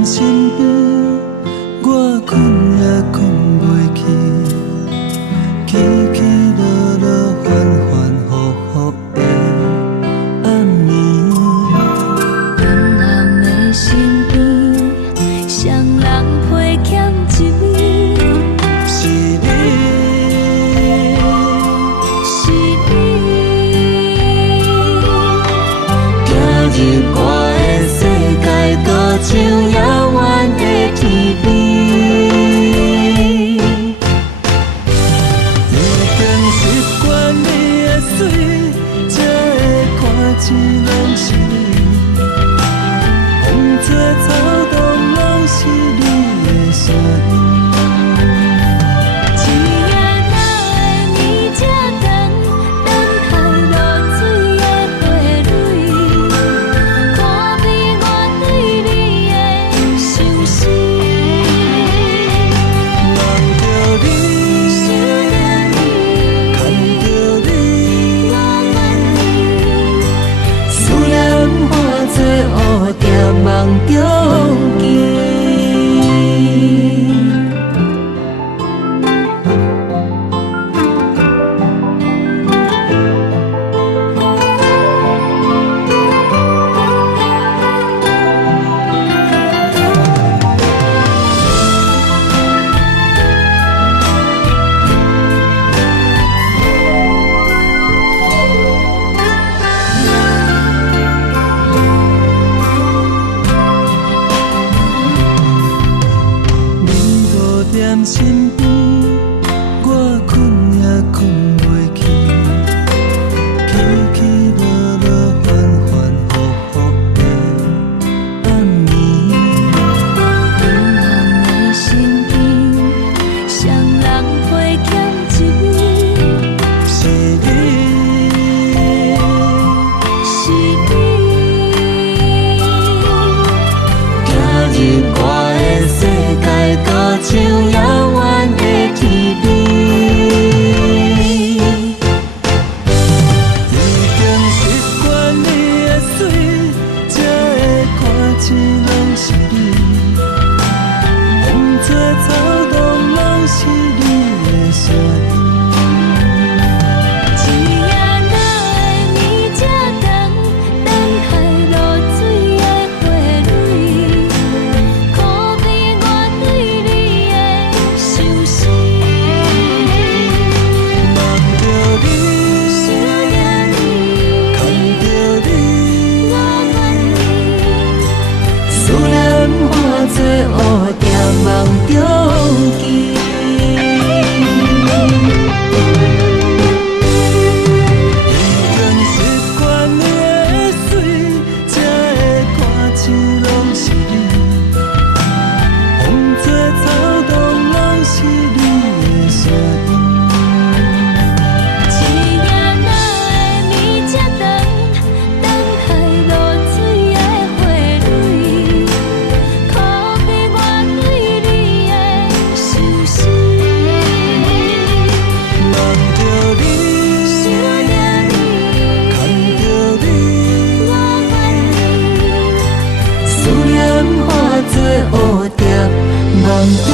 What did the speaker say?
踮身边，我困也困袂去，起起落落，反反复复的暗暝。远人的身边，双人陪欠一暝。是你，是你，走入我的世界，搁像遥远的天边。已经习惯你的水，才会看见拢是你。风吹草动，拢是你的声音。一夜若会暝这长，等待落水的花蕊，看美我对你的相思。望着你，看着你，思念化作乌蝶，梦中见。踮身边，我困也困袂去，起起落落，反反复复的暗暝。远人的身边，双人陪欠一暝。是你，是你，走入我的世界，搁像遥远的天边。已经习惯你的水，才会看见拢是你。风吹草动，拢是你的声音。一夜若会暝这长，等待落水的花蕊，可比我对你的相思。望着你，看着你，思念化作乌蝶，梦中见。已经习惯你的水，才会看见拢是你。风吹草动，拢是你的声音。一夜若会暝这长，等待落水的花蕊，可比我对你的相思。望着你，看着你，思念化作乌蝶，梦中